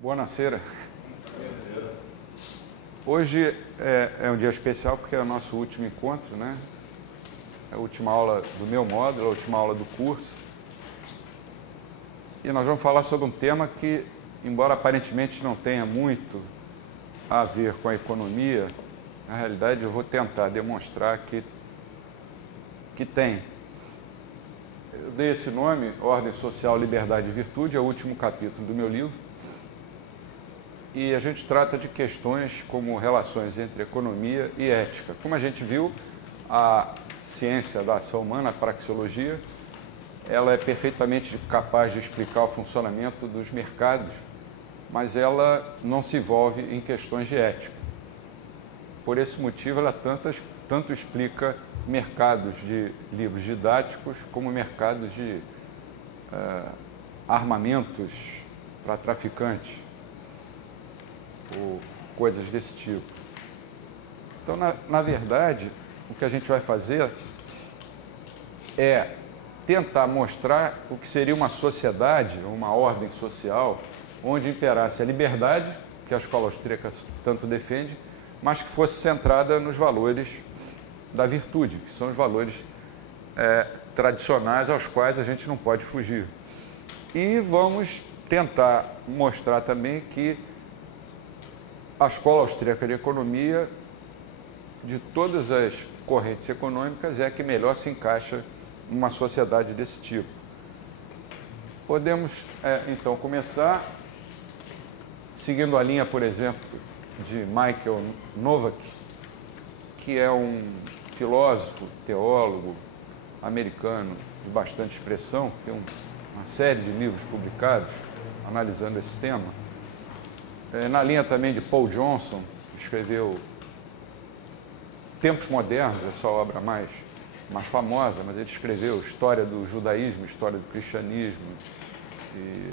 Buonasera. Hoje é um dia especial porque é o nosso último encontro, né? É a última aula do meu módulo, a última aula do curso. E nós vamos falar sobre um tema que, embora aparentemente não tenha muito a ver com a economia, na realidade eu vou tentar demonstrar que tem. Eu dei esse nome, Ordem Social, Liberdade e Virtude, é o último capítulo do meu livro. E a gente trata de questões como relações entre economia e ética. Como a gente viu, a ciência da ação humana, a praxeologia, ela é perfeitamente capaz de explicar o funcionamento dos mercados, mas ela não se envolve em questões de ética. Por esse motivo, ela tanto explica mercados de livros didáticos como mercados de armamentos para traficantes, ou coisas desse tipo. Então, na verdade, o que a gente vai fazer é tentar mostrar o que seria uma sociedade, uma ordem social, onde imperasse a liberdade, que a escola austríaca tanto defende, mas que fosse centrada nos valores da virtude, que são os valores tradicionais aos quais a gente não pode fugir. E vamos tentar mostrar também que a Escola Austríaca de Economia, de todas as correntes econômicas, é a que melhor se encaixa numa sociedade desse tipo. Podemos, então, começar seguindo a linha, por exemplo, de Michael Novak, que é um filósofo, teólogo americano de bastante expressão, tem uma série de livros publicados analisando esse tema. Na linha também de Paul Johnson, que escreveu Tempos Modernos, é a sua obra mais famosa, mas ele escreveu História do Judaísmo, História do Cristianismo e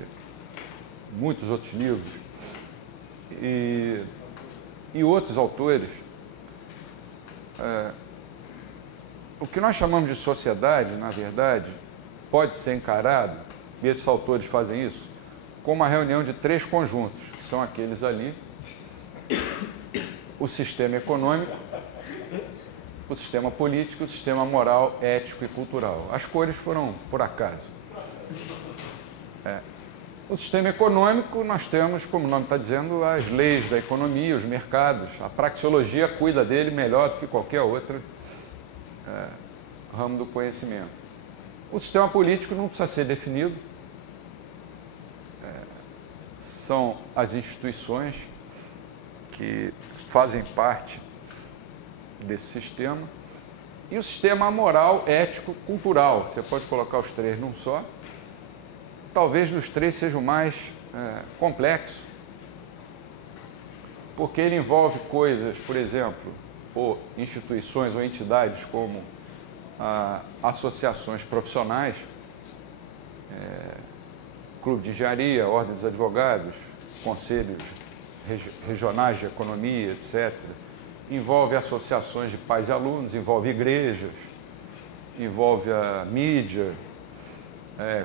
muitos outros livros. E outros autores. O que nós chamamos de sociedade, na verdade, pode ser encarado, e esses autores fazem isso, como uma reunião de três conjuntos, que são aqueles ali: o sistema econômico, o sistema político, o sistema moral, ético e cultural. As cores foram por acaso. O sistema econômico, nós temos, como o nome está dizendo, as leis da economia, os mercados. A praxeologia cuida dele melhor do que qualquer outro ramo do conhecimento. O sistema político não precisa ser definido. São as instituições que fazem parte desse sistema. E o sistema moral, ético, cultural. Você pode colocar os três num só. Talvez dos três seja o mais complexo, porque ele envolve coisas, por exemplo, ou instituições ou entidades como associações profissionais, clube de engenharia, ordem dos advogados, conselhos regionais de economia, etc. Envolve associações de pais e alunos, envolve igrejas, envolve a mídia,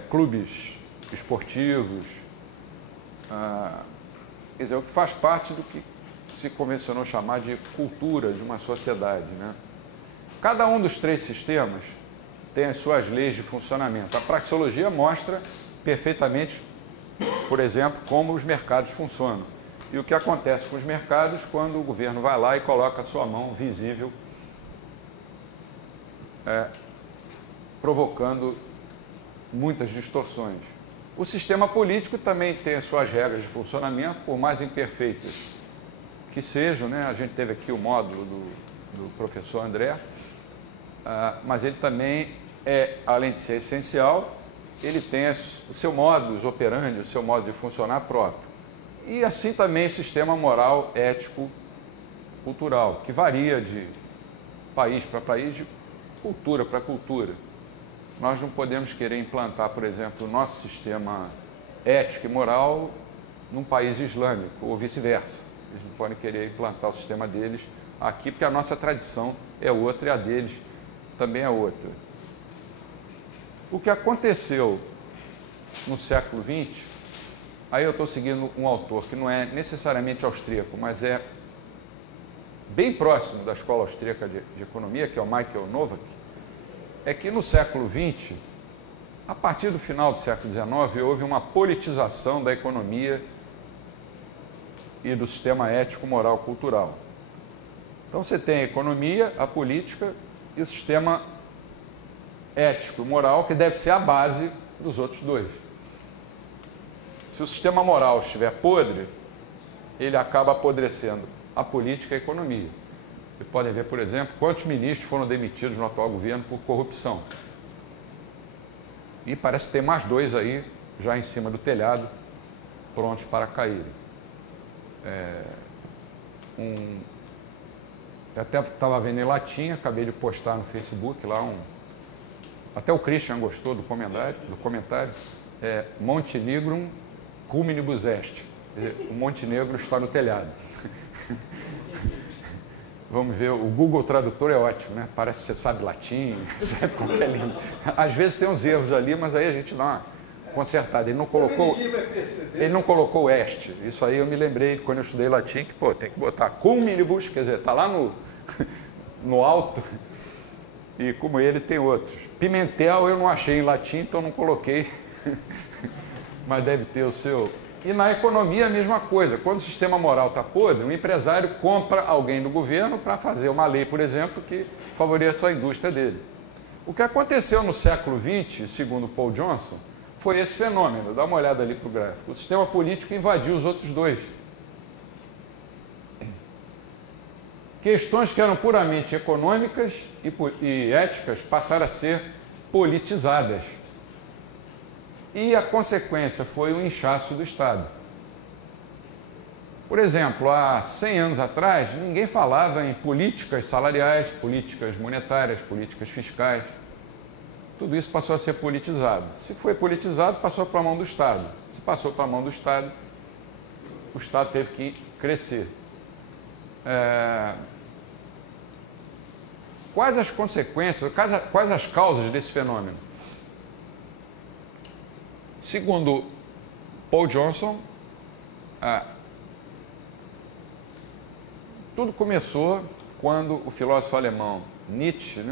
clubes esportivos, quer dizer, o que faz parte do que se convencionou chamar de cultura de uma sociedade, né? Cada um dos três sistemas tem as suas leis de funcionamento. A praxeologia mostra perfeitamente, por exemplo, como os mercados funcionam e o que acontece com os mercados quando o governo vai lá e coloca a sua mão visível, provocando muitas distorções. O sistema político também tem as suas regras de funcionamento, por mais imperfeitas que sejam, né? A gente teve aqui o módulo do professor André, mas ele também além de ser essencial, ele tem o seu modus operandi, o seu modo de funcionar próprio. E assim também o sistema moral, ético, cultural, que varia de país para país, de cultura para cultura. Nós não podemos querer implantar, por exemplo, o nosso sistema ético e moral num país islâmico, ou vice-versa. Eles não podem querer implantar o sistema deles aqui, porque a nossa tradição é outra e a deles também é outra. O que aconteceu no século XX aí eu estou seguindo um autor que não é necessariamente austríaco, mas é bem próximo da escola austríaca de economia, que é o Michael Novak, é que no século XX, a partir do final do século XIX, houve uma politização da economia e do sistema ético, moral, cultural. Então você tem a economia, a política e o sistema ético, moral, que deve ser a base dos outros dois. Se o sistema moral estiver podre, ele acaba apodrecendo a política e a economia. Você pode ver, por exemplo, quantos ministros foram demitidos no atual governo por corrupção. E parece que tem mais 2 aí, já em cima do telhado, prontos para caírem. Eu até estava vendo em latim, acabei de postar no Facebook lá até o Christian gostou do comentário. Montenegrum culminibus est. O Montenegro está no telhado. Vamos ver, o Google Tradutor é ótimo, né? Parece que você sabe latim, sabe qualquer língua. Às vezes tem uns erros ali, mas aí a gente dá uma consertada. Ele não colocou este. Isso aí eu me lembrei quando eu estudei latim, que tem que botar culminibus, quer dizer, está lá no alto, e como ele tem outros. Pimentel eu não achei em latim, então não coloquei, mas deve ter o seu. E na economia a mesma coisa. Quando o sistema moral está podre, um empresário compra alguém do governo para fazer uma lei, por exemplo, que favoreça a indústria dele. O que aconteceu no século XX, segundo Paul Johnson, foi esse fenômeno. Dá uma olhada ali para o gráfico. O sistema político invadiu os outros dois. Questões que eram puramente econômicas e éticas passaram a ser politizadas. E a consequência foi o inchaço do Estado. Por exemplo, há 100 anos atrás, ninguém falava em políticas salariais, políticas monetárias, políticas fiscais. Tudo isso passou a ser politizado. Se foi politizado, passou para a mão do Estado. Se passou para a mão do Estado, o Estado teve que crescer. Quais as consequências, quais as causas desse fenômeno? Segundo Paul Johnson, tudo começou quando o filósofo alemão Nietzsche,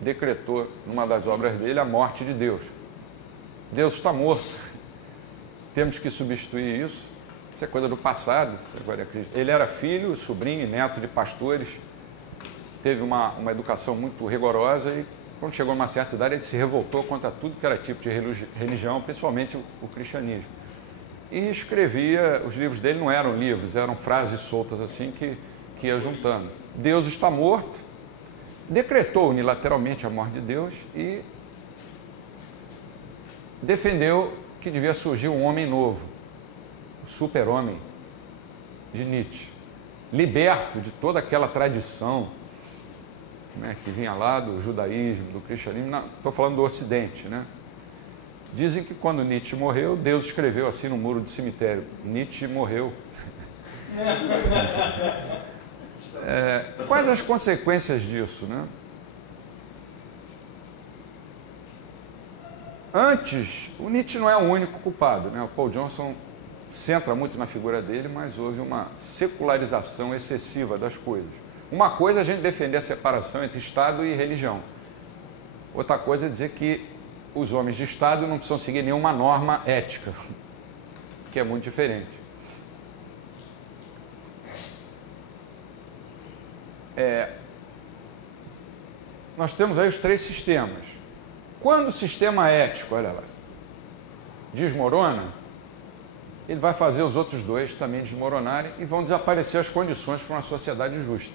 decretou, numa das obras dele, a morte de Deus. Deus está morto. Temos que substituir isso. Isso é coisa do passado. Ele era filho, sobrinho e neto de pastores. Teve uma educação muito rigorosa e, quando chegou a uma certa idade, ele se revoltou contra tudo que era tipo de religião, principalmente o cristianismo. E escrevia, os livros dele não eram livros, eram frases soltas assim que ia juntando. Deus está morto, decretou unilateralmente a morte de Deus e defendeu que devia surgir um homem novo, o super-homem de Nietzsche, liberto de toda aquela tradição que vinha lá do judaísmo, do cristianismo, estou falando do Ocidente, Dizem que quando Nietzsche morreu, Deus escreveu assim no muro do cemitério: Nietzsche morreu. Quais as consequências disso, Antes, o Nietzsche não é o único culpado, O Paul Johnson centra muito na figura dele, mas houve uma secularização excessiva das coisas. Uma coisa é a gente defender a separação entre Estado e religião. Outra coisa é dizer que os homens de Estado não precisam seguir nenhuma norma ética, que é muito diferente. Nós temos aí os 3 sistemas. Quando o sistema ético, olha lá, desmorona, ele vai fazer os outros 2 também desmoronarem e vão desaparecer as condições para uma sociedade justa.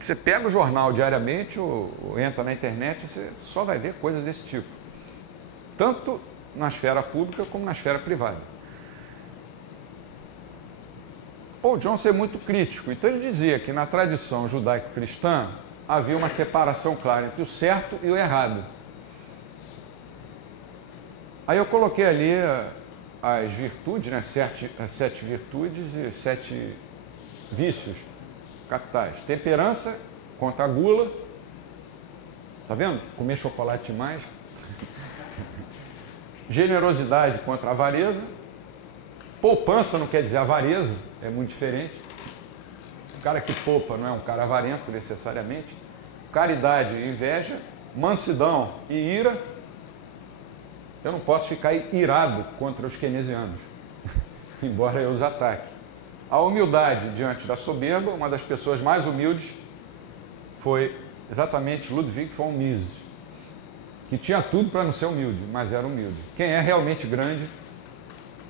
Você pega o jornal diariamente ou entra na internet, você só vai ver coisas desse tipo. Tanto na esfera pública como na esfera privada. Paul Johnson é muito crítico, então ele dizia que na tradição judaico-cristã havia uma separação clara entre o certo e o errado. Aí eu coloquei ali as virtudes, 7 virtudes e 7 vícios capitais. Temperança contra a gula. Tá vendo? Comer chocolate demais. generosidade contra a avareza. Poupança não quer dizer avareza, é muito diferente. O cara que poupa não é um cara avarento necessariamente. Caridade e inveja, mansidão e ira. Eu não posso ficar irado contra os keynesianos, embora eu os ataque. A humildade diante da soberba, uma das pessoas mais humildes foi exatamente Ludwig von Mises, que tinha tudo para não ser humilde, mas era humilde. Quem é realmente grande,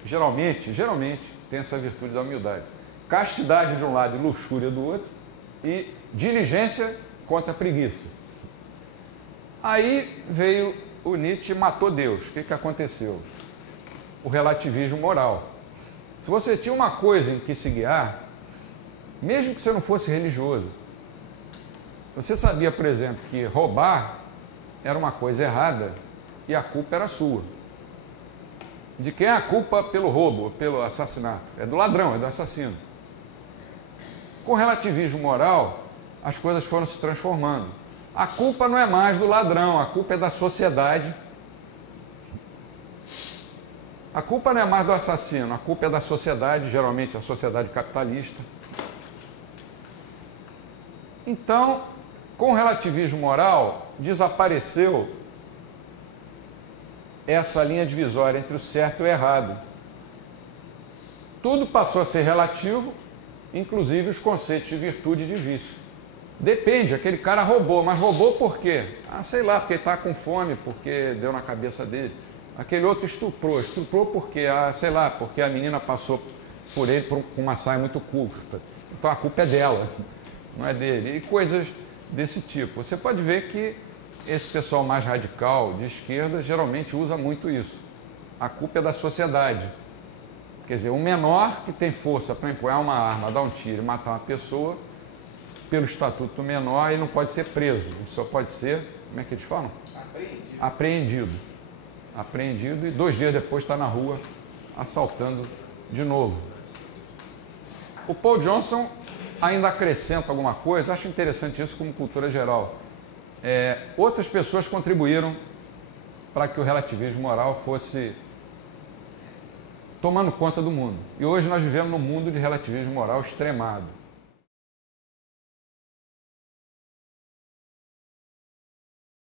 geralmente tem essa virtude da humildade. Castidade de um lado e luxúria do outro, e diligência contra a preguiça. Aí veio o Nietzsche e matou Deus. O que aconteceu? O relativismo moral. Se você tinha uma coisa em que se guiar, mesmo que você não fosse religioso, você sabia, por exemplo, que roubar era uma coisa errada e a culpa era sua. De quem é a culpa pelo roubo, pelo assassinato? É do ladrão, é do assassino. Com o relativismo moral, as coisas foram se transformando. A culpa não é mais do ladrão, a culpa é da sociedade. A culpa não é mais do assassino, a culpa é da sociedade, geralmente a sociedade capitalista. Então, com o relativismo moral, desapareceu essa linha divisória entre o certo e o errado. Tudo passou a ser relativo, inclusive os conceitos de virtude e de vício. Depende, aquele cara roubou, mas roubou por quê? Ah, sei lá, porque está com fome, porque deu na cabeça dele. Aquele outro estuprou por quê? Ah, sei lá, porque a menina passou por ele com uma saia muito curta. Então a culpa é dela, não é dele. E coisas desse tipo. Você pode ver que esse pessoal mais radical, de esquerda, geralmente usa muito isso. A culpa é da sociedade. Quer dizer, o menor que tem força para empunhar uma arma, dar um tiro e matar uma pessoa, pelo estatuto do menor, ele não pode ser preso. Ele só pode ser, como é que eles falam? Apreendido e 2 dias depois está na rua assaltando de novo. O Paul Johnson ainda acrescenta alguma coisa, acho interessante isso como cultura geral. Outras pessoas contribuíram para que o relativismo moral fosse tomando conta do mundo. E hoje nós vivemos num mundo de relativismo moral extremado.